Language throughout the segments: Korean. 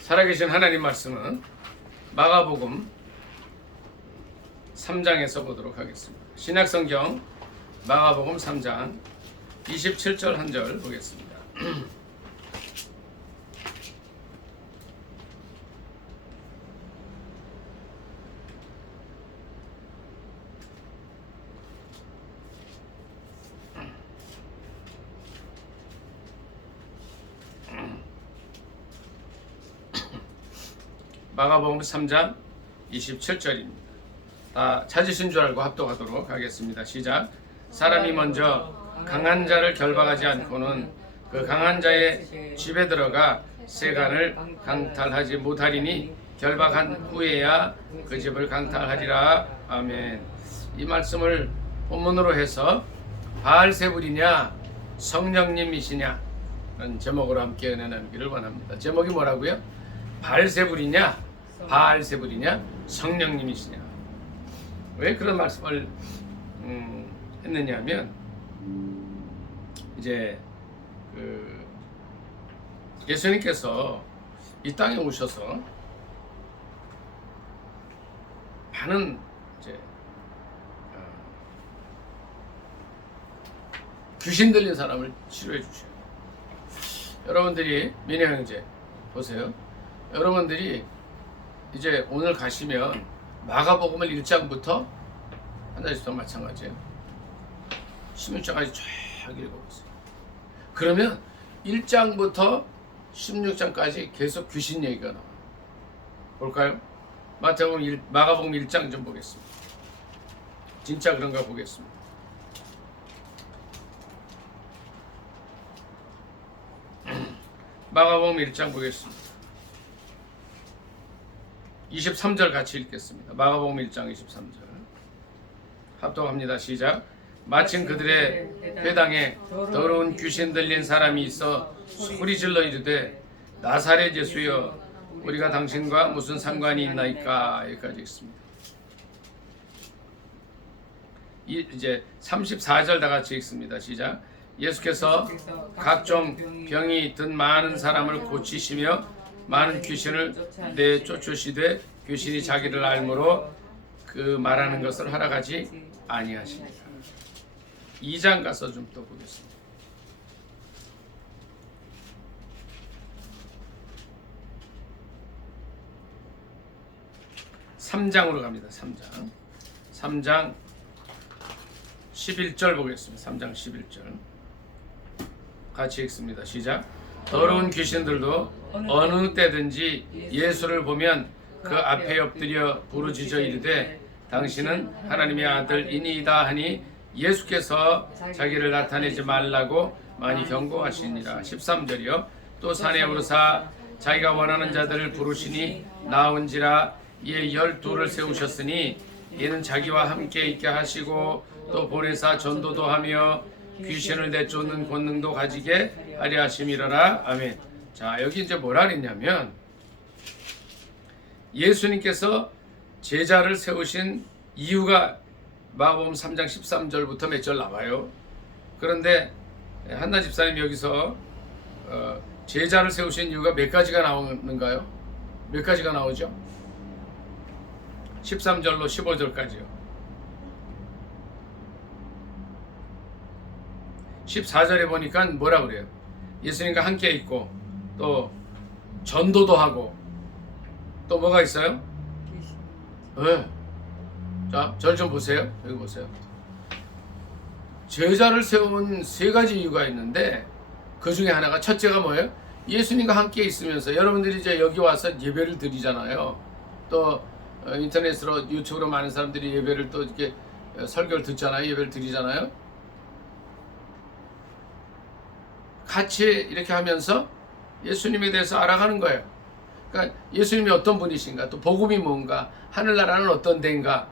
살아계신 하나님 말씀은 마가복음 3장에서 보도록 하겠습니다. 신약성경 마가복음 3장 27절 한 절 보겠습니다. 마가복음 3장 27절입니다. 다 찾으신 줄 알고 합독하도록 하겠습니다. 시작. 사람이 먼저 강한 자를 결박하지 않고는 그 강한 자의 집에 들어가 세간을 강탈하지 못하리니 결박한 후에야 그 집을 강탈하리라. 아멘. 이 말씀을 본문으로 해서 바알세불이냐 성령님이시냐 라는 제목으로 함께 은혜 나누기를 원합니다. 제목이 뭐라고요? 바알세불이냐 성령님이시냐. 왜 그런 말씀을 했느냐 하면 이제 예수님께서 이 땅에 오셔서 많은 이제 귀신 들린 사람을 치료해 주셔요. 여러분들이 민혜 형제 보세요. 여러분들이 이제 오늘 가시면 마가복음을 1장부터 한다시도 마찬가지예요. 16장까지 쫙 읽어보세요. 그러면 1장부터 16장까지 계속 귀신 얘기가 나와요. 볼까요? 마가복음 1장 좀 보겠습니다. 진짜 그런가 보겠습니다. 마가복음 1장 보겠습니다. 23절 같이 읽겠습니다. 마가복음 1장 23절 합독합니다. 시작. 마침 그들의 회당에 더러운 귀신 들린 사람이 있어 소리질러 이르되 나사렛 예수여 우리가 당신과 무슨 상관이 있나이까. 여기까지 있습니다. 이제 34절 다 같이 읽습니다. 시작. 예수께서 각종 병이 든 많은 사람을 고치시며 많은 귀신을 내쫓으시되 귀신이 자기를 알므로 그 말하는 것을 하라가지 아니하시니라. 2장 가서 좀 또 보겠습니다. (3장으로) 갑니다. 3장 11절 보겠습니다. 3장 11절 같이 읽습니다. 시작. 더러운 귀신들도 어느 때든지 예수를 보면 그 앞에 엎드려 부르짖어 이르되 당신은 하나님의 아들이니이다 하니 예수께서 자기를 나타내지 말라고 많이 경고하시니라. 13절이요. 또 산에 오르사 자기가 원하는 자들을 부르시니 나온지라. 이에 12를 세우셨으니 이는 자기와 함께 있게 하시고 또 보내사 전도도 하며 귀신을 내쫓는 권능도 가지게 하려 하심이라라. 아멘. 자, 여기 이제 뭐라 그랬냐면 예수님께서 제자를 세우신 이유가 마가복음 3장 13절부터 몇 절 나와요. 그런데 한나 집사님 여기서 제자를 세우신 이유가 몇 가지가 나오는가요? 몇 가지가 나오죠? 13절로 15절까지요. 14절에 보니까 뭐라 그래요? 예수님과 함께 있고 또 전도도 하고 또 뭐가 있어요? 네. 자, 절 좀 보세요. 여기 보세요. 제자를 세운 세 가지 이유가 있는데 그 중에 하나가 첫째가 뭐예요? 예수님과 함께 있으면서 여러분들이 이제 여기 와서 예배를 드리잖아요. 또 인터넷으로 유튜브로 많은 사람들이 예배를 또 이렇게 설교를 듣잖아요. 예배를 드리잖아요. 같이 이렇게 하면서 예수님에 대해서 알아가는 거예요. 그러니까 예수님이 어떤 분이신가, 또 복음이 뭔가, 하늘나라는 어떤 데인가,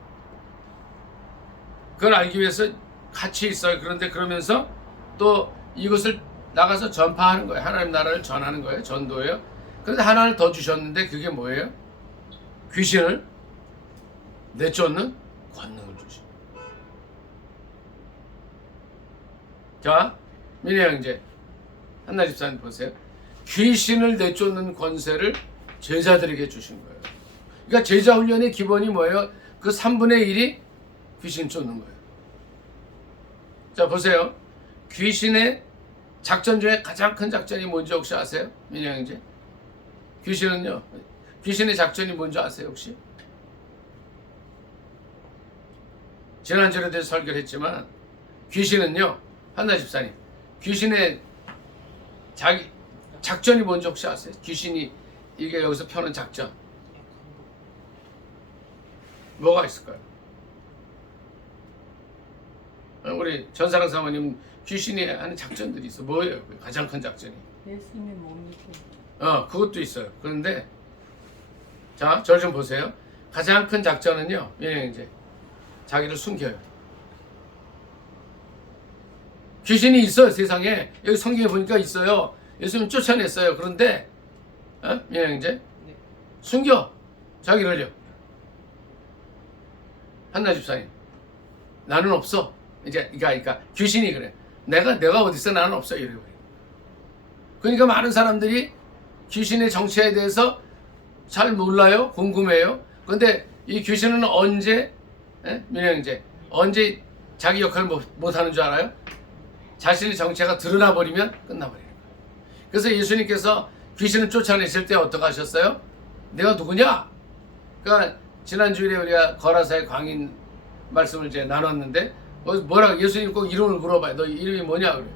그걸 알기 위해서 같이 있어요. 그런데 그러면서 또 이것을 나가서 전파하는 거예요. 하나님 나라를 전하는 거예요. 전도예요. 그런데 하나를 더 주셨는데 그게 뭐예요? 귀신을 내쫓는 권능을 주십니다. 자, 민혜 형제, 한나 집사님 보세요. 귀신을 내쫓는 권세를 제자들에게 주신 거예요. 그러니까 제자 훈련의 기본이 뭐예요? 그 3분의 1이 귀신 쫓는 거예요. 자, 보세요. 귀신의 작전 중에 가장 큰 작전이 뭔지 혹시 아세요? 민영 형제? 귀신은요, 귀신의 작전이 뭔지 아세요 혹시? 지난주에 대해서 설교를 했지만 귀신은요, 한나 집사님, 귀신의 자기 작전이 뭔지 혹시 아세요? 귀신이 이게 여기서 펴는 작전 뭐가 있을까요? 우리 전사랑 사모님, 귀신이 하는 작전들이 있어. 뭐예요? 가장 큰 작전이? 예수님 못 믿고. 그것도 있어요. 그런데 자, 절 좀 보세요. 가장 큰 작전은요, 이제 자기를 숨겨요. 귀신이 있어요, 세상에. 여기 성경에 보니까 있어요. 예수님 쫓아냈어요. 그런데 이제 숨겨 자기를요. 한나 집사님, 나는 없어. 이제 그러니까 귀신이 그래. 내가 어디 있어? 나는 없어. 이래요. 그러니까 많은 사람들이 귀신의 정체에 대해서 잘 몰라요, 궁금해요. 그런데 이 귀신은 언제, 민영제 언제 자기 역할을 못 하는 줄 알아요? 자신의 정체가 드러나 버리면 끝나버리는 거예요. 그래서 예수님께서 귀신을 쫓아내실 때 어떻게 하셨어요? 내가 누구냐? 그러니까 지난 주일에 우리가 거라사의 광인 말씀을 이제 나눴는데 뭐라고 예수님 꼭 이름을 물어봐요. 너 이름이 뭐냐 그래.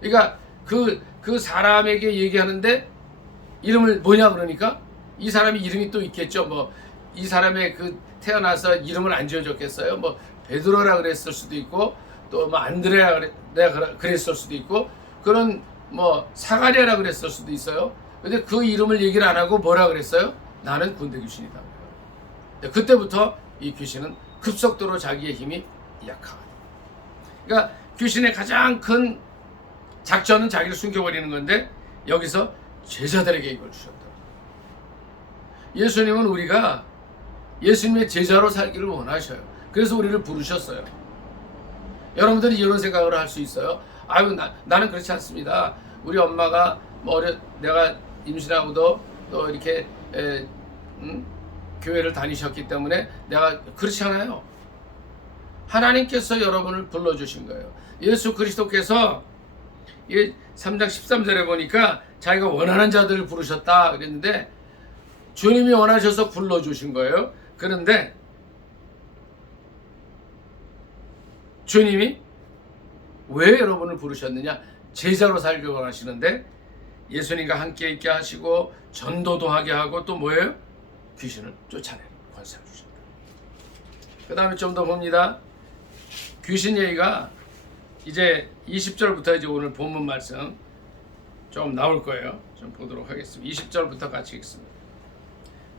그러니까 그 사람에게 얘기하는데 이름을 뭐냐 그러니까 이 사람이 이름이 또 있겠죠. 뭐 이 사람의 그 태어나서 이름을 안 지어줬겠어요. 뭐 베드로라 그랬을 수도 있고 또 뭐 안드레라 그랬을 수도 있고 그런 뭐 사가랴라 그랬을 수도 있어요. 근데 그 이름을 얘기를 안 하고 뭐라 그랬어요? 나는 군대 귀신이다. 그때부터 이 귀신은 급속도로 자기의 힘이 약화가 돼요. 그러니까 귀신의 가장 큰 작전은 자기를 숨겨버리는 건데 여기서 제자들에게 이걸 주셨다. 예수님은 우리가 예수님의 제자로 살기를 원하셔요. 그래서 우리를 부르셨어요. 여러분들이 이런 생각을 할 수 있어요. 아유, 나는 그렇지 않습니다. 우리 엄마가 뭐 내가 임신하고도 또 이렇게 교회를 다니셨기 때문에 내가 그렇지 않아요. 하나님께서 여러분을 불러주신 거예요. 예수 그리스도께서 3장 13절에 보니까 자기가 원하는 자들을 부르셨다 그랬는데 주님이 원하셔서 불러주신 거예요. 그런데 주님이 왜 여러분을 부르셨느냐? 제자로 살기 원하시는데 예수님과 함께 있게 하시고 전도도 하게 하고 또 뭐예요? 귀신을 쫓아내는 권세를 주셨다. 그 다음에 좀 더 봅니다. 귀신 얘기가 이제 20절부터 이제 오늘 본문 말씀 좀 나올 거예요. 좀 보도록 하겠습니다. 20절부터 같이 읽습니다.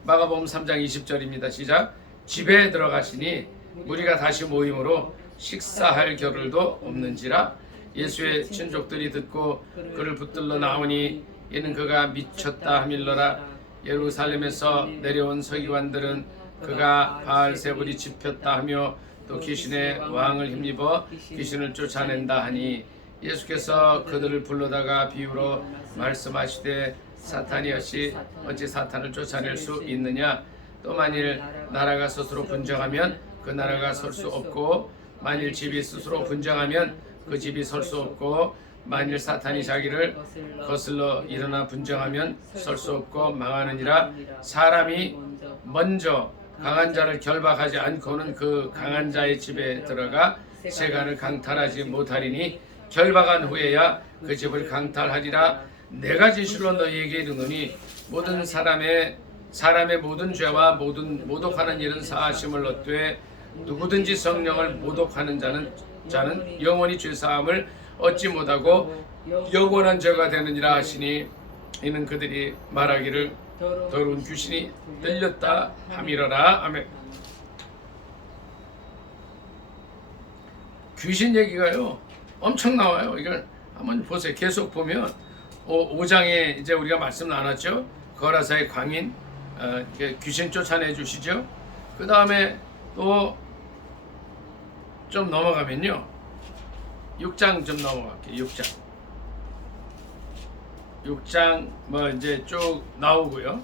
마가복음 3장 20절입니다. 시작. 집에 들어가시니 무리가 다시 모임으로 식사할 겨를도 없는지라 예수의 친족들이 듣고 그를 붙들러 나오니 이는 그가 미쳤다 하밀러라. 예루살렘에서 내려온 서기관들은 그가 바알세불이 집혔다 하며 또 귀신의 왕을 힘입어 귀신을 쫓아낸다 하니 예수께서 그들을 불러다가 비유로 말씀하시되 사탄이 어찌 사탄을 쫓아낼 수 있느냐? 또 만일 나라가 스스로 분쟁하면 그 나라가 설 수 없고 만일 집이 스스로 분쟁하면 그 집이 설 수 없고 만일 사탄이 자기를 거슬러 일어나 분쟁하면 설 수 없고 망하느니라. 사람이 먼저 강한 자를 결박하지 않고는 그 강한 자의 집에 들어가 세간을 강탈하지 못하리니 결박한 후에야 그 집을 강탈하리라. 내가 진실로 너희에게 이르노니 모든 사람의 모든 죄와 모든 모독하는 일은 사하심을 얻되 누구든지 성령을 모독하는 자는 영원히 죄사함을 얻지 못하고 영원한 죄가 되느니라 하시니 이는 그들이 말하기를 더러운 귀신이 들렸다 함이러라. 아멘. 귀신 얘기가요 엄청 나와요. 이걸 한번 보세요. 계속 보면 5장에 이제 우리가 말씀 나눴죠. 거라사의 광인 귀신 쫓아내 주시죠. 그 다음에 또 좀 넘어가면요. 6장 좀 넘어갈게요. 6장 뭐 이제 쭉 나오고요.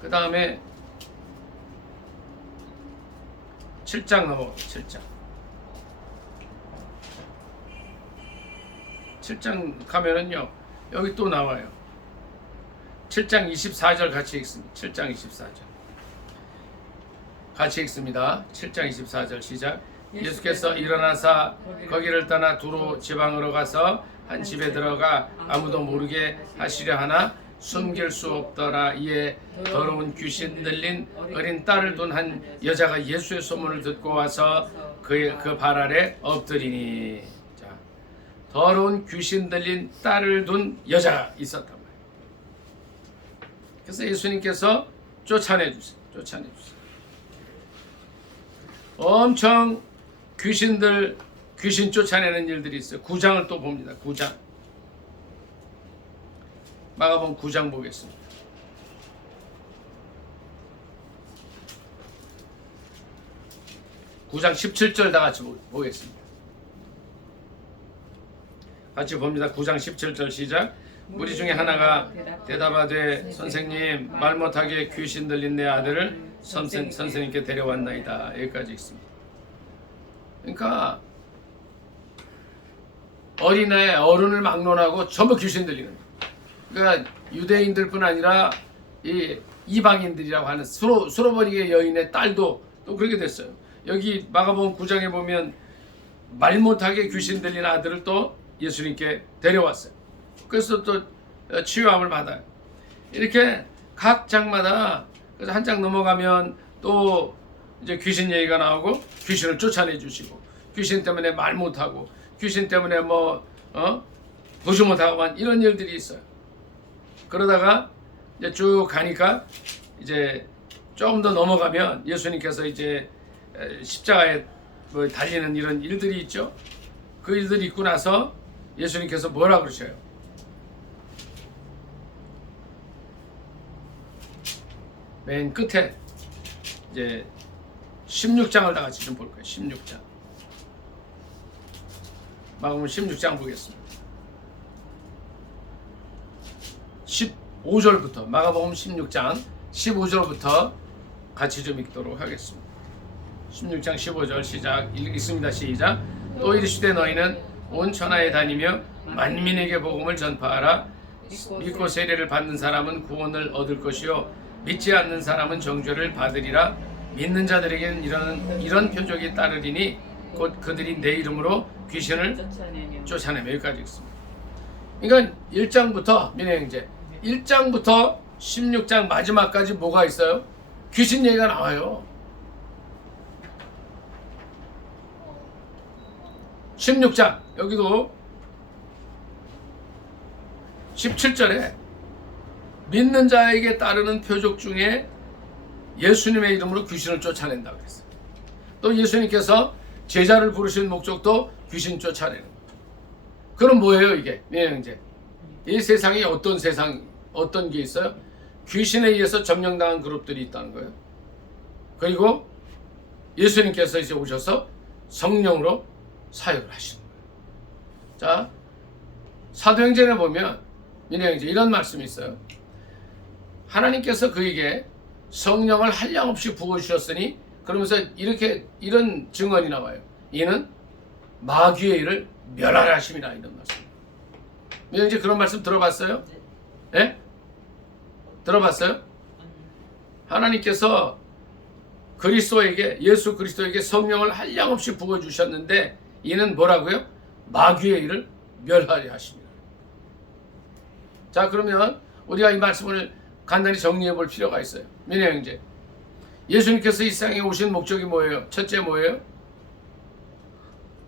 그 다음에 7장 넘어가요. 7장 가면은요 여기 또 나와요. 7장 24절 같이 읽습니다. 7장 24절 같이 읽습니다. 7장 24절 시작. 예수께서 일어나사 거기를 떠나 두로 지방으로 가서 한 집에 들어가 아무도 모르게 하시려 하나 숨길 수 없더라. 이에 더러운 귀신 들린 어린 딸을 둔 한 여자가 예수의 소문을 듣고 와서 그 발 아래 엎드리니. 자, 더러운 귀신 들린 딸을 둔 여자가 있었단 말이에요. 그래서 예수님께서 쫓아내 주세요. 엄청 귀신 쫓아내는 일들이 있어요. 9장을 또 봅니다. 9장. 마가복음 9장 보겠습니다. 9장 17절 다 같이 보겠습니다. 같이 봅니다. 9장 17절 시작. 무리 중에 하나가 대답하되 선생님 말 못하게 귀신 들린 내 아들을 선생님께 데려왔나이다. 여기까지 있습니다. 그러니까 어른을 막론하고 전부 귀신 들리는 거예요. 그러니까 유대인들뿐 아니라 이 이방인들이라고 하는 수로버리게 여인의 딸도 또 그렇게 됐어요. 여기 마가복음 9장에 보면 말 못하게 귀신 들린 아들을 또 예수님께 데려왔어요. 그래서 또 치유함을 받아요. 이렇게 각 장마다 그래서 한 장 넘어가면 또 이제 귀신 얘기가 나오고 귀신을 쫓아내 주시고 귀신 때문에 말 못하고 귀신 때문에 부수 못하고 이런 일들이 있어요. 그러다가 이제 쭉 가니까 이제 조금 더 넘어가면 예수님께서 이제 십자가에 달리는 이런 일들이 있죠. 그 일들이 있고 나서 예수님께서 뭐라 그러셔요? 맨 끝에 이제 16장을 다 같이 좀 볼 거예요. 16장. 마가복음 16장 보겠습니다. 15절부터 마가복음 16장 15절부터 같이 좀 읽도록 하겠습니다. 16장 15절 시작. 읽습니다. 시작. 또 이르시되 너희는 온 천하에 다니며 만민에게 복음을 전파하라. 믿고 세례를 받는 사람은 구원을 얻을 것이요 믿지 않는 사람은 정죄를 받으리라. 믿는 자들에게는 이런 표적이 따르리니 곧 그들이 내 이름으로 귀신을 쫓아내며. 여기까지 읽습니다. 그러니까 1장부터 민혜형제 1장부터 16장 마지막까지 뭐가 있어요? 귀신 얘기가 나와요. 16장 여기도 17절에 믿는 자에게 따르는 표적 중에 예수님의 이름으로 귀신을 쫓아낸다고 그랬어요. 또 예수님께서 제자를 부르신 목적도 귀신 쫓아내는 거예요. 그럼 뭐예요 이게? 네, 형제. 이 세상에 어떤 게 있어요? 귀신에 의해서 점령당한 그룹들이 있다는 거예요. 그리고 예수님께서 이제 오셔서 성령으로 사역을 하시는 거예요. 자, 사도행전에 보면 민혜 형제 이런 말씀이 있어요. 하나님께서 그에게 성령을 한량없이 부어주셨으니 그러면서 이런 증언이 나와요. 이는 마귀의 일을 멸하라 하심이라. 이런 말씀. 민혜 형제 그런 말씀 들어봤어요? 예? 들어봤어요? 하나님께서 예수 그리스도에게 성령을 한량없이 부어주셨는데 이는 뭐라고요? 마귀의 일을 멸하려 하십니다. 자, 그러면 우리가 이 말씀을 간단히 정리해 볼 필요가 있어요. 민혜 형제, 예수님께서 이 세상에 오신 목적이 뭐예요? 첫째 뭐예요?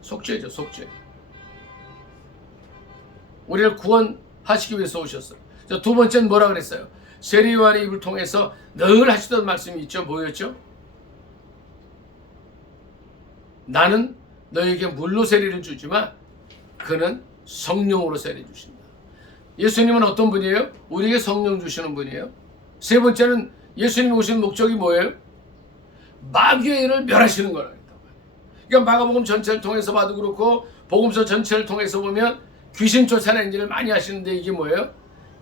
속죄죠. 속죄. 우리를 구원하시기 위해서 오셨어요. 두 번째는 뭐라 그랬어요? 세례요한의 입을 통해서 늘 하시던 말씀이 있죠. 뭐였죠? 나는 너에게 물로 세례를 주지만 그는 성령으로 세례 주신다. 예수님은 어떤 분이에요? 우리에게 성령 주시는 분이에요. 세 번째는 예수님이 오신 목적이 뭐예요? 마귀의 일을 멸하시는 거라고 했단 말이에요. 그러니까 마가복음 전체를 통해서 봐도 그렇고 복음서 전체를 통해서 보면 귀신 쫓아내는 일을 많이 하시는데 이게 뭐예요?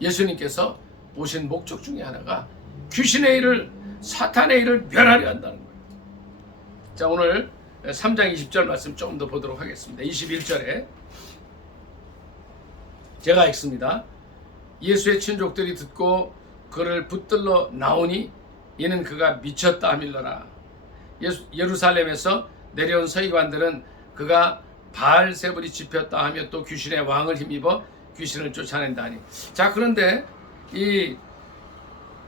예수님께서 오신 목적 중에 하나가 귀신의 일을, 사탄의 일을 멸하려 한다는 거예요. 자, 오늘 3장 20절 말씀 조금 더 보도록 하겠습니다. 21절에 제가 읽습니다. 예수의 친족들이 듣고 그를 붙들러 나오니 이는 그가 미쳤다 하밀러라. 예루살렘에서 내려온 서기관들은 그가 바알세불이 집혔다 하며 또 귀신의 왕을 힘입어 귀신을 쫓아낸다 하니. 자, 그런데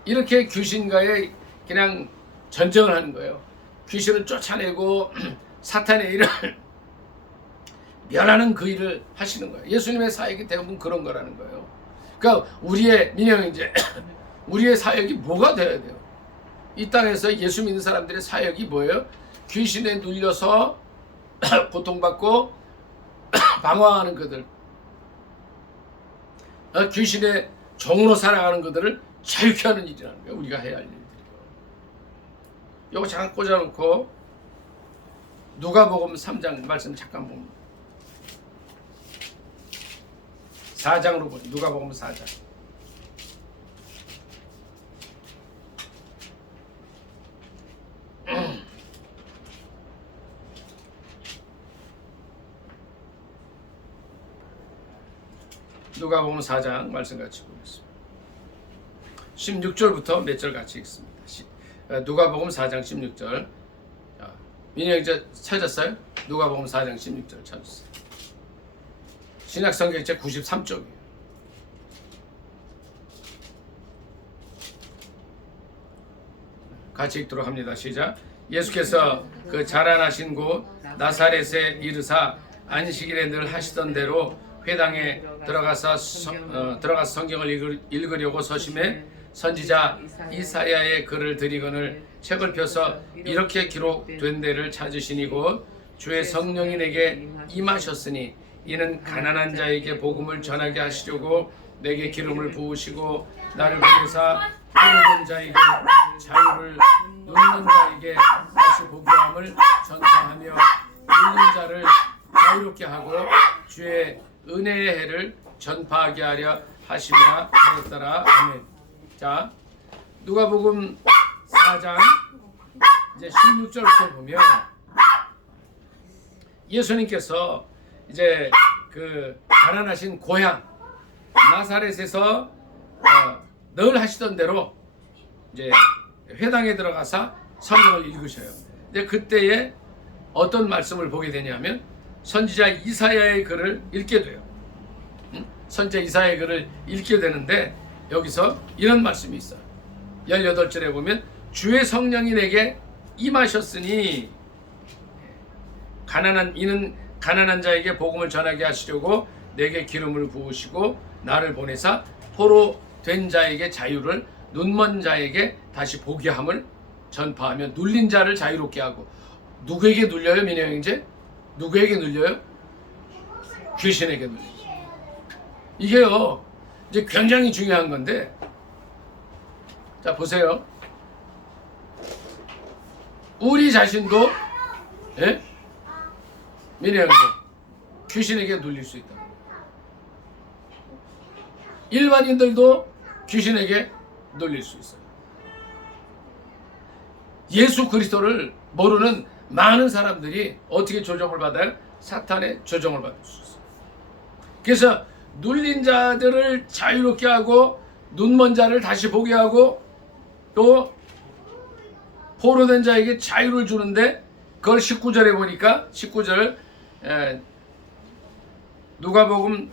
이렇게 귀신과의 그냥 전쟁을 하는 거예요. 귀신을 쫓아내고 사탄의 일을 멸하는 그 일을 하시는 거예요. 예수님의 사역이 대부분 그런 거라는 거예요. 그러니까 우리의 민영이제 우리의 사역이 뭐가 되어야 돼요? 이 땅에서 예수 믿는 사람들의 사역이 뭐예요? 귀신에 눌려서 고통받고 방황하는 그들, 귀신의 종으로 살아가는 그들을 자유케 하는 일이라는 거예요. 우리가 해야 할 일들이요. 이거 잠깐 꽂아놓고 누가복음 3장 말씀 잠깐 봅니다. 4장으로 보죠. 누가복음 4장. 누가복음 4장 말씀 같이 보겠습니다. 16절부터 몇 절 같이 읽습니다. 누가복음 4장 16절. 민영이 이제 찾았어요? 누가복음 4장 16절 찾았어요. 신약성경책 93쪽이에요. 같이 읽도록 합니다. 시작. 예수께서 그 자라나신 곳 나사렛에 이르사 안식일에 늘 하시던 대로 회당에 들어가서 성경을 읽으려고 서심해 선지자 이사야의 글을 들이거늘 책을 펴서 이렇게 기록된 데를 찾으시니 곧 주의 성령이 내게 임하셨으니 이는 가난한 자에게 복음을 전하게 하시려고 내게 기름을 부으시고 나를 보내사 포로된 자에게 자유를, 눕는 자에게 다시 복음을 전파하며 눌린 자를 자유롭게 하고 주의 은혜의 해를 전파하게 하려 하심이라 하였더라. 아멘. 자, 누가복음 4장 이제 16절부터 보면 예수님께서 이제 그 가난하신 고향 나사렛에서 늘 하시던 대로 이제 회당에 들어가서 성경을 읽으셔요. 근데 그때에 어떤 말씀을 보게 되냐면 선지자 이사야의 글을 읽게 돼요. 선지자 이사야의 글을 읽게 되는데 여기서 이런 말씀이 있어요. 18절에 보면 주의 성령이 내게 임하셨으니 이는 가난한 자에게 복음을 전하게 하시려고 내게 기름을 부으시고 나를 보내사 포로 된 자에게 자유를, 눈먼 자에게 다시 보게 함을 전파하며 눌린 자를 자유롭게 하고. 누구에게 눌려요? 민영형제? 누구에게 눌려요? 귀신에게 눌려요. 이게요 이제 굉장히 중요한 건데, 자 보세요. 우리 자신도 민영형제 귀신에게 눌릴 수 있다. 일반인들도 귀신에게 눌릴 수 있어요. 예수 그리스도를 모르는 많은 사람들이 어떻게 조종을 받아요? 사탄의 조종을 받을 수 있어요. 그래서 눌린 자들을 자유롭게 하고 눈먼 자를 다시 보게 하고 또 포로된 자에게 자유를 주는데, 그걸 19절에 보니까 19절 누가복음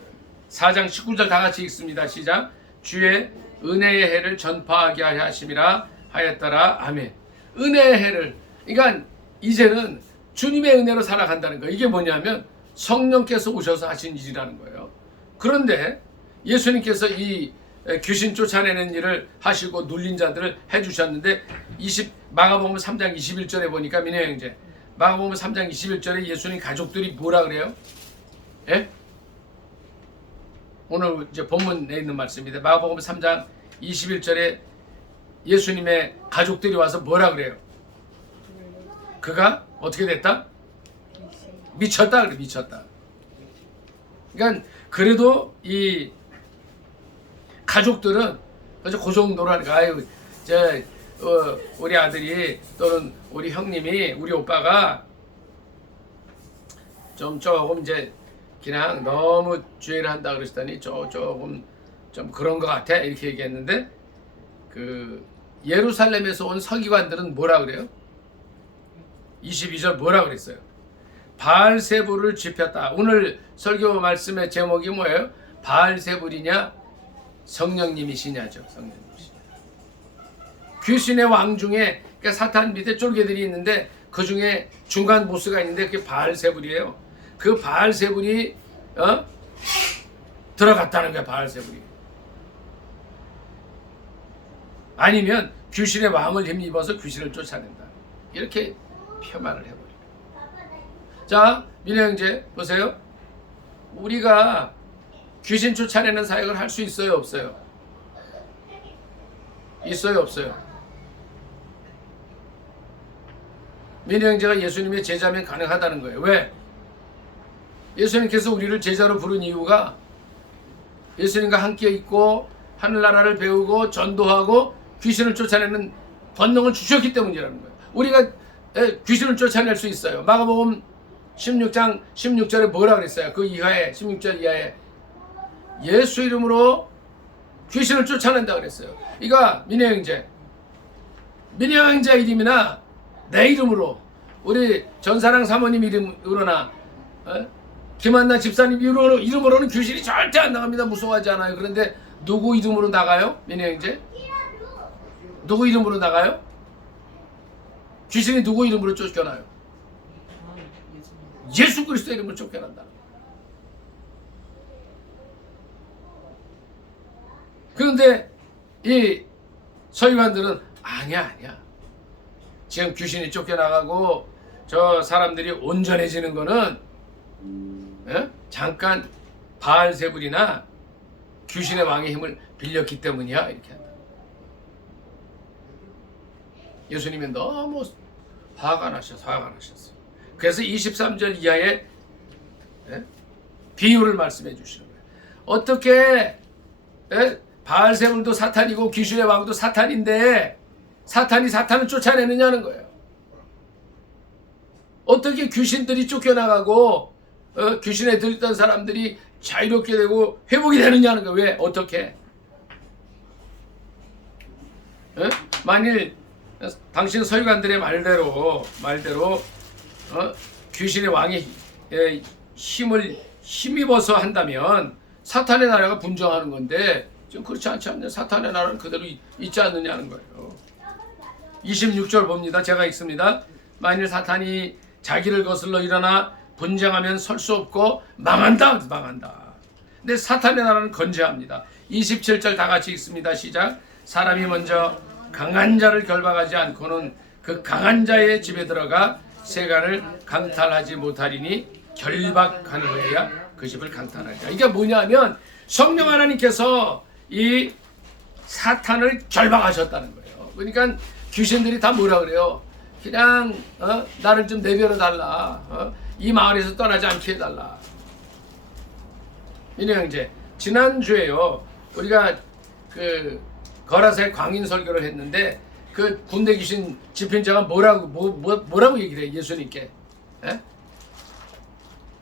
4장 19절 다 같이 읽습니다. 시작. 주의 은혜의 해를 전파하게 하려 하심이라 하였더라. 아멘. 은혜의 해를, 그러니까 이제는 주님의 은혜로 살아간다는 거예요. 이게 뭐냐면 성령께서 오셔서 하신 일이라는 거예요. 그런데 예수님께서 이 귀신 쫓아내는 일을 하시고 눌린 자들을 해주셨는데 마가복음 3장 21절에 보니까 민혜 형제, 마가복음 3장 21절에 예수님 가족들이 뭐라 그래요? 예? 오늘 이제 본문에 있는 말씀입니다. 마가복음 3장 21절에 예수님의 가족들이 와서 뭐라 그래요? 그가 어떻게 됐다? 미쳤다 그래. 미쳤다. 그러니까 그래도 이 가족들은 그 정도로 하니까 아유 우리 아들이 또는 우리 형님이 우리 오빠가 조금 이제 그냥 너무 주의를 한다 그러시더니 조금 좀 그런 것 같아 이렇게 얘기했는데 그 예루살렘에서 온 서기관들은 뭐라 그래요? 22절 뭐라 그랬어요? 바알세불을 지폈다. 오늘 설교 말씀의 제목이 뭐예요? 바알세불이냐 성령님이시냐죠. 성령님이시냐. 귀신의 왕 중에 그러니까 사탄 밑에 쫄개들이 있는데 그 중에 중간 보스가 있는데 그게 바알세불이에요. 그 바알세불이 들어갔다는 거야. 바알세불이. 아니면 귀신의 왕을 힘입어서 귀신을 쫓아낸다. 이렇게 폄하를 해버려요. 자, 민혜 형제 보세요. 우리가 귀신 쫓아내는 사역을 할 수 있어요, 없어요? 있어요, 없어요? 민혜 형제가 예수님의 제자면 가능하다는 거예요. 왜? 예수님께서 우리를 제자로 부른 이유가 예수님과 함께 있고 하늘나라를 배우고 전도하고 귀신을 쫓아내는 권능을 주셨기 때문이라는 거예요. 우리가 귀신을 쫓아낼 수 있어요. 마가복음 16장 16절에 뭐라 그랬어요? 그 이하에 16절 이하에 예수 이름으로 귀신을 쫓아낸다 그랬어요. 이거 민혜 형제 이름이나 내 이름으로 우리 전사랑 사모님 이름으로나 김한나 집사님 이름으로는 귀신이 절대 안 나갑니다. 무서워하지 않아요. 그런데 누구 이름으로 나가요? 민혜 형제? 누구 이름으로 나가요? 귀신이 누구 이름으로 쫓겨나요? 예수 그리스도 이름으로 쫓겨난다. 그런데 이 서기관들은 아니야. 지금 귀신이 쫓겨나가고 저 사람들이 온전해지는 거는 잠깐 바알세불이나 귀신의 왕의 힘을 빌렸기 때문이야. 이렇게 한다. 예수님이 너무 화가 나셨어요. 그래서 23절 이하에 비유를 말씀해 주시는 거예요. 어떻게 바알세불도 사탄이고 귀신의 왕도 사탄인데 사탄이 사탄을 쫓아내느냐는 거예요. 어떻게 귀신들이 쫓겨나가고 귀신에 들렸던 사람들이 자유롭게 되고 회복이 되느냐는 거예요. 왜? 어떻게? 만일 당신 서기관들의 말대로 귀신의 왕의 힘을 힘입어서 한다면 사탄의 나라가 분정하는 건데 지금 그렇지 않지 않냐? 사탄의 나라는 그대로 있지 않느냐는 거예요. 26절 봅니다. 제가 읽습니다. 만일 사탄이 자기를 거슬러 일어나 분쟁하면 설 수 없고 망한다. 근데 사탄의 나라는 건재합니다. 27절 다 같이 읽습니다. 시작. 사람이 먼저 강한 자를 결박하지 않고는 그 강한 자의 집에 들어가 세간을 강탈하지 못하리니 결박하는 후에야 그 집을 강탈하리라. 이게 뭐냐면 성령 하나님께서 이 사탄을 결박하셨다는 거예요. 그러니까 귀신들이 다 뭐라 그래요? 그냥 나를 좀 내버려 달라. 이 마을에서 떠나지 않게 해달라. 민혜 형제, 지난주에요 우리가 그 거라사의 광인 설교를 했는데 그 군대 귀신 집행자가 뭐라고 얘기를 해요? 예수님께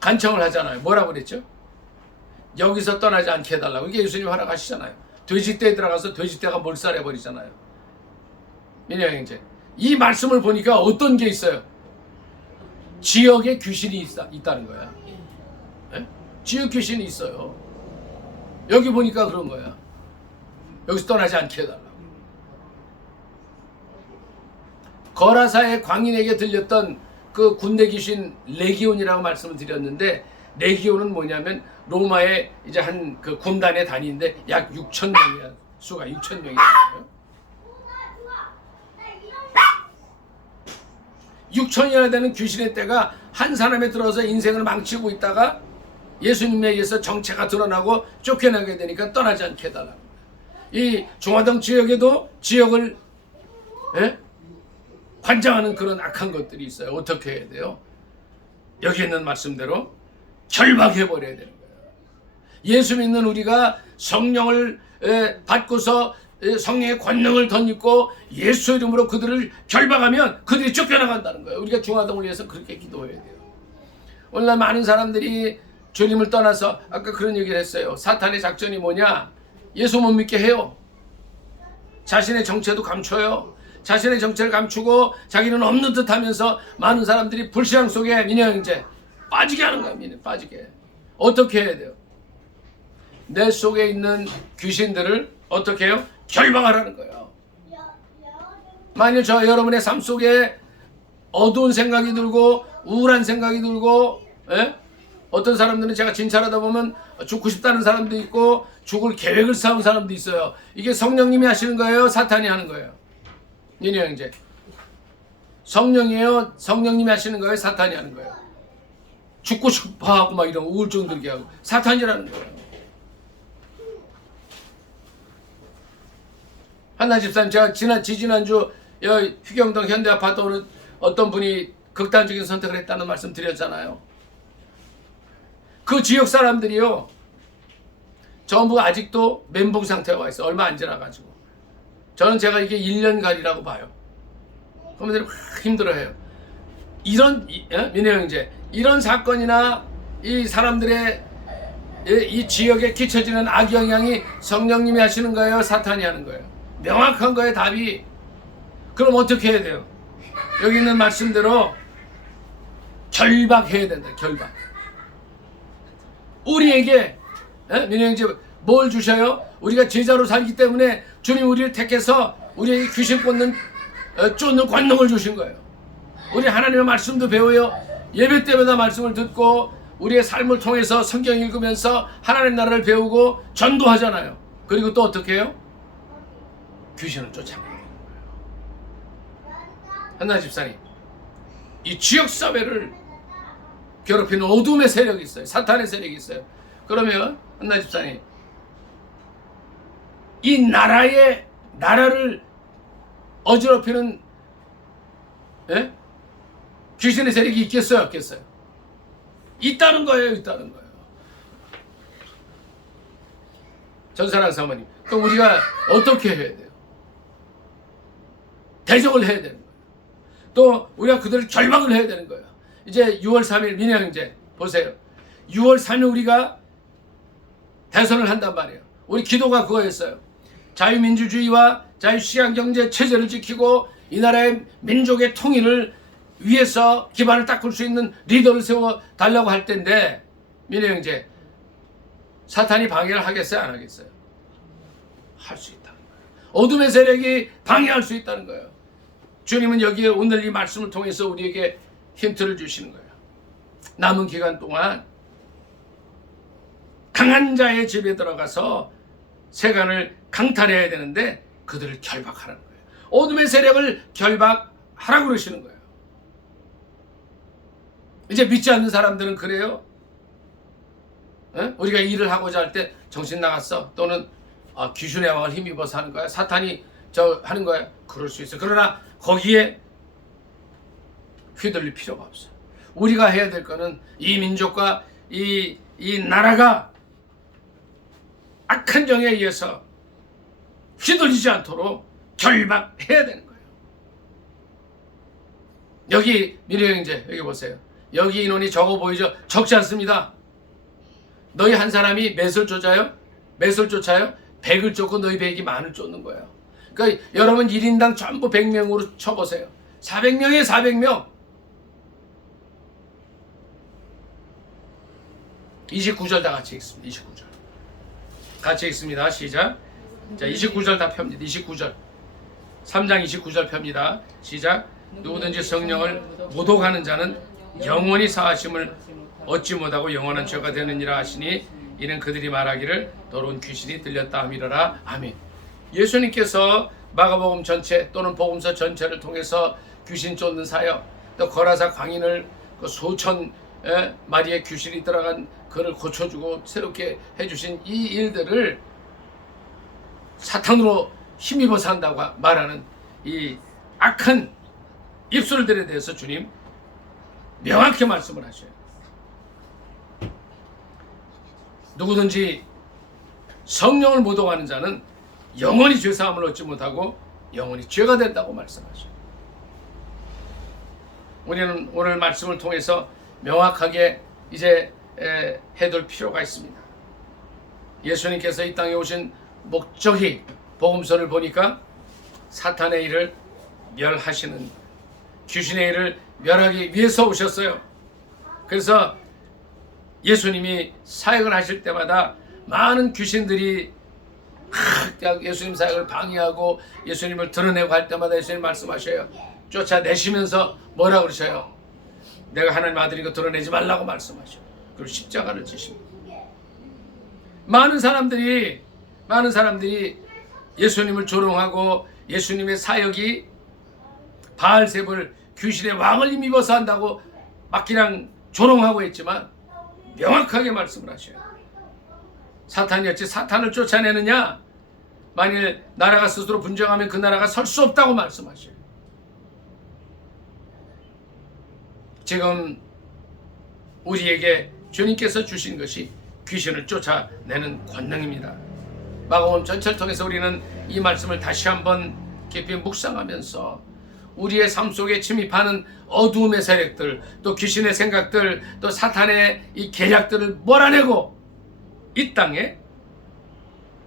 간청을 하잖아요. 뭐라고 그랬죠? 여기서 떠나지 않게 해달라고. 이게 예수님 허락하시잖아요. 돼지떼에 들어가서 돼지떼가 몰살해버리잖아요. 민혜 형제, 이 말씀을 보니까 어떤 게 있어요? 지역에 귀신이 있다는 거야. 지역 귀신이 있어요. 여기 보니까 그런 거야. 여기서 떠나지 않게 해달라고. 거라사의 광인에게 들렸던 그 군대 귀신 레기온이라고 말씀을 드렸는데 레기온은 뭐냐면 로마의 이제 한 그 군단의 단위인데 약 6,000명이야. 수가 6,000명이에요. 6,000이나 되는 귀신의 떼가 한 사람에 들어서 인생을 망치고 있다가 예수님에 의해서 정체가 드러나고 쫓겨나게 되니까 떠나지 않게 해달라. 이 중화동 지역에도 지역을 관장하는 그런 악한 것들이 있어요. 어떻게 해야 돼요? 여기 있는 말씀대로 결박해버려야 되는 거예요. 예수 믿는 우리가 성령을 받고서 성령의 권능을 덧입고 예수 이름으로 그들을 결박하면 그들이 쫓겨나간다는 거예요. 우리가 중화동을 위해서 그렇게 기도해야 돼요. 오늘날 많은 사람들이 주님을 떠나서 아까 그런 얘기를 했어요. 사탄의 작전이 뭐냐? 예수 못 믿게 해요. 자신의 정체도 감춰요. 자신의 정체를 감추고 자기는 없는 듯 하면서 많은 사람들이 불신앙 속에 민영형제 빠지게 하는 거예요. 빠지게. 어떻게 해야 돼요? 내 속에 있는 귀신들을 어떻게 해요? 결박하라는 거예요. 만일 여러분의 삶 속에 어두운 생각이 들고 우울한 생각이 들고 어떤 사람들은 제가 진찰하다 보면 죽고 싶다는 사람도 있고 죽을 계획을 세운 사람도 있어요. 이게 성령님이 하시는 거예요? 사탄이 하는 거예요? 니네 형제, 성령이에요? 성령님이 하시는 거예요? 사탄이 하는 거예요? 죽고 싶어하고 막 이런 우울증 들게 하고 사탄이라는 거예요. 한나 집사님, 제가 지지난주 휴경동 현대아파트 어떤 분이 극단적인 선택을 했다는 말씀 드렸잖아요. 그 지역 사람들이요, 전부 아직도 멘붕 상태에 와 있어요. 얼마 안 지나가지고. 저는 제가 이게 1년간이라고 봐요. 그분들이 막 힘들어해요. 민혜 형제, 이런 사건이나 이 사람들의 이 지역에 끼쳐지는 악영향이 성령님이 하시는 거예요? 사탄이 하는 거예요? 명확한 거예요, 답이. 그럼 어떻게 해야 돼요? 여기 있는 말씀대로 결박해야 된다. 결박. 우리에게 민혜 형제 뭘 주셔요? 우리가 제자로 살기 때문에 주님 우리를 택해서 우리에게 귀신 쫓는 권능을 주신 거예요. 우리 하나님의 말씀도 배워요. 예배 때마다 말씀을 듣고 우리의 삶을 통해서 성경 읽으면서 하나님 나라를 배우고 전도하잖아요. 그리고 또 어떻게 해요? 귀신을 쫓아내는 거예요. 한나 집사님, 이 지역 사회를 괴롭히는 어둠의 세력이 있어요. 사탄의 세력이 있어요. 그러면 한나 집사님, 이 나라를 어지럽히는 귀신의 세력이 있겠어요? 없겠어요? 있다는 거예요. 있다는 거예요. 전사랑 사모님, 그럼 우리가 어떻게 해야 돼요? 대적을 해야 되는 거예요. 또 우리가 그들을 결박을 해야 되는 거예요. 이제 6월 3일 민혜 형제 보세요. 6월 3일 우리가 대선을 한단 말이에요. 우리 기도가 그거였어요. 자유민주주의와 자유시장경제 체제를 지키고 이 나라의 민족의 통일을 위해서 기반을 닦을 수 있는 리더를 세워달라고 할 때인데, 민혜 형제, 사탄이 방해를 하겠어요? 안 하겠어요? 할 수 있다는 거예요. 어둠의 세력이 방해할 수 있다는 거예요. 주님은 여기에 오늘 이 말씀을 통해서 우리에게 힌트를 주시는 거예요. 남은 기간 동안 강한 자의 집에 들어가서 세간을 강탈해야 되는데 그들을 결박하라는 거예요. 어둠의 세력을 결박하라고 그러시는 거예요. 이제 믿지 않는 사람들은 그래요. 우리가 일을 하고자 할 때 정신 나갔어, 또는 귀신의 왕을 힘입어서 하는 거야, 사탄이 하는 거야, 그럴 수 있어. 그러나 거기에 휘둘릴 필요가 없어. 우리가 해야 될 거는 이 민족과 이 나라가 악한 정에 의해서 휘둘리지 않도록 결박해야 되는 거예요. 여기 미래 형제, 여기 보세요. 여기 인원이 적어 보이죠? 적지 않습니다. 너희 한 사람이 몇을 쫓아요? 몇을 쫓아요? 100을 쫓고 너희 100이 만을 쫓는 거예요. 그러니까 여러분 1인당 전부 100명으로 쳐보세요. 400명에 400명. 29절 다 같이 읽습니다. 29절. 같이 읽습니다. 시작. 자, 29절 다 펴입니다. 29절. 3장 29절 펴입니다. 시작. 누구든지 성령을 모독하는 자는 영원히 사하심을 얻지 못하고 영원한 죄가 되느니라 하시니, 이는 그들이 말하기를 더러운 귀신이 들렸다 하미러라. 아멘. 예수님께서 마가복음 전체 또는 복음서 전체를 통해서 귀신 쫓는 사역, 또 거라사 광인을 그 수천 마리의 귀신이 들어간 그를 고쳐주고 새롭게 해주신 이 일들을 사탄으로 힘입어서 한다고 말하는 이 악한 입술들에 대해서 주님 명확히 말씀을 하셔요. 누구든지 성령을 모독하는 자는 영원히 죄사함을 얻지 못하고 영원히 죄가 된다고 말씀하셔요. 우리는 오늘 말씀을 통해서 명확하게 이제 해둘 필요가 있습니다. 예수님께서 이 땅에 오신 목적이 복음서를 보니까 사탄의 일을 멸하시는, 귀신의 일을 멸하기 위해서 오셨어요. 그래서 예수님이 사역을 하실 때마다 많은 귀신들이 예수님 사역을 방해하고 예수님을 드러내고 할 때마다 예수님 말씀하셔요. 쫓아내시면서 뭐라고 그러셔요? 내가 하나님 아들인 거 드러내지 말라고 말씀하셔요. 그리고 십자가를 지십니다. 많은 사람들이 예수님을 조롱하고 예수님의 사역이 바알세불 귀신의 왕을 힘입어서 한다고 막 그냥 조롱하고 있지만 명확하게 말씀을 하셔요. 사탄이 어찌 사탄을 쫓아내느냐? 만일 나라가 스스로 분쟁하면 그 나라가 설 수 없다고 말씀하셔요. 지금 우리에게 주님께서 주신 것이 귀신을 쫓아내는 권능입니다. 마가복음 전체를 통해서 우리는 이 말씀을 다시 한번 깊이 묵상하면서 우리의 삶 속에 침입하는 어두움의 세력들, 또 귀신의 생각들, 또 사탄의 이 계략들을 몰아내고 이 땅에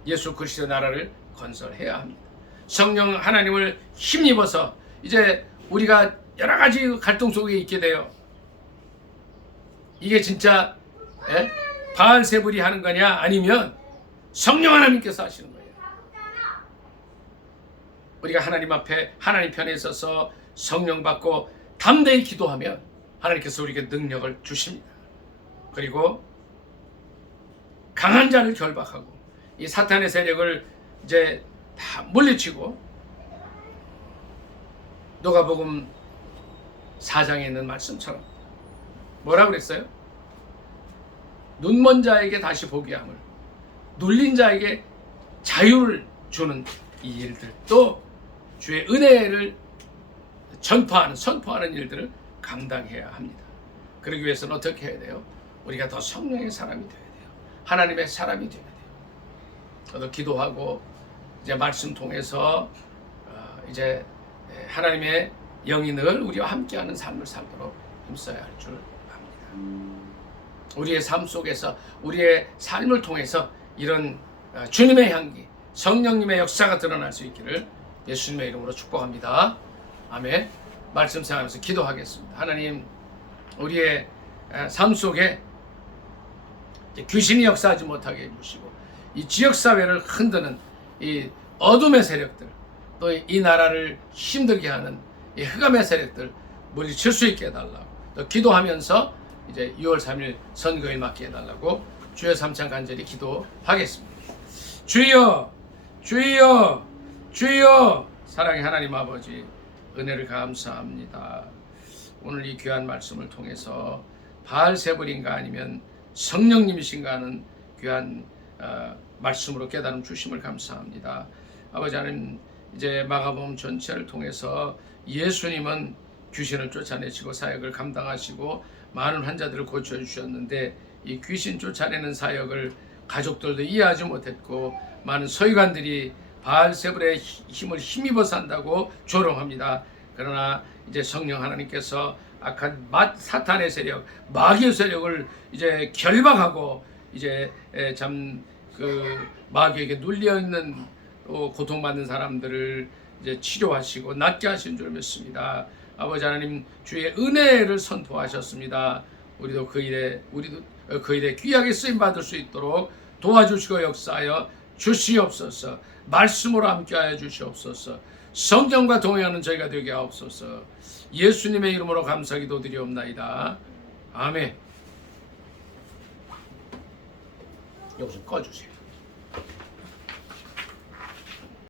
예수 그리스도의 나라를 건설해야 합니다. 성령 하나님을 힘입어서 이제 우리가 여러 가지 갈등 속에 있게 돼요. 이게 진짜 바알세불이 하는 거냐, 아니면 성령 하나님께서 하시는 거예요. 우리가 하나님 앞에 하나님 편에 있어서 성령 받고 담대히 기도하면 하나님께서 우리에게 능력을 주십니다. 그리고 강한 자를 결박하고 이 사탄의 세력을 이제 다 물리치고, 누가복음 4장에 있는 말씀처럼 뭐라 그랬어요? 눈먼 자에게 다시 보게 함을, 눌린 자에게 자유를 주는 이 일들, 또 주의 은혜를 선포하는 일들을 감당해야 합니다. 그러기 위해서는 어떻게 해야 돼요? 우리가 더 성령의 사람이 되어야 돼요. 하나님의 사람이 되어야 돼요. 저도 기도하고 이제 말씀 통해서 이제 하나님의 영이 늘 우리와 함께하는 삶을 살도록 힘써야 할 줄 압니다. 우리의 삶 속에서, 우리의 삶을 통해서 이런 주님의 향기, 성령님의 역사가 드러날 수 있기를 예수님의 이름으로 축복합니다. 아멘. 말씀 생각하면서 기도하겠습니다. 하나님, 우리의 삶 속에 귀신이 역사하지 못하게 해주시고, 이 지역사회를 흔드는 이 어둠의 세력들, 또 이 나라를 힘들게 하는 이 흑암의 세력들 물리칠 수 있게 해달라고, 또 기도하면서 이제 6월 3일 선거일 맞게 해달라고 주여 삼창 간절히 기도하겠습니다. 주여, 주여, 주여. 사랑의 하나님 아버지, 은혜를 감사합니다. 오늘 이 귀한 말씀을 통해서 바알세불인가 아니면 성령님이신가 하는 귀한 말씀으로 깨달음 주심을 감사합니다. 아버지 하나님, 이제 마가복음 전체를 통해서 예수님은 귀신을 쫓아내시고 사역을 감당하시고 많은 환자들을 고쳐주셨는데, 이 귀신 쫓아내는 사역을 가족들도 이해하지 못했고 많은 서기관들이 바알세불의 힘을 힘입어서 한다고 조롱합니다. 그러나 이제 성령 하나님께서 악한 사탄의 세력, 마귀의 세력을 이제 결박하고 이제 참 그 마귀에게 눌려 있는 고통받는 사람들을 이제 치료하시고 낫게 하신 줄 믿습니다. 아버지 하나님, 주의 은혜를 선포하셨습니다. 우리도 그 일에 귀하게 쓰임 받을 수 있도록 도와주시고 역사하여 주시옵소서. 말씀으로 함께하여 주시옵소서. 성경과 동행하는 저희가 되게 하옵소서. 예수님의 이름으로 감사기도 드리옵나이다. 아멘. 여기서 꺼주세요.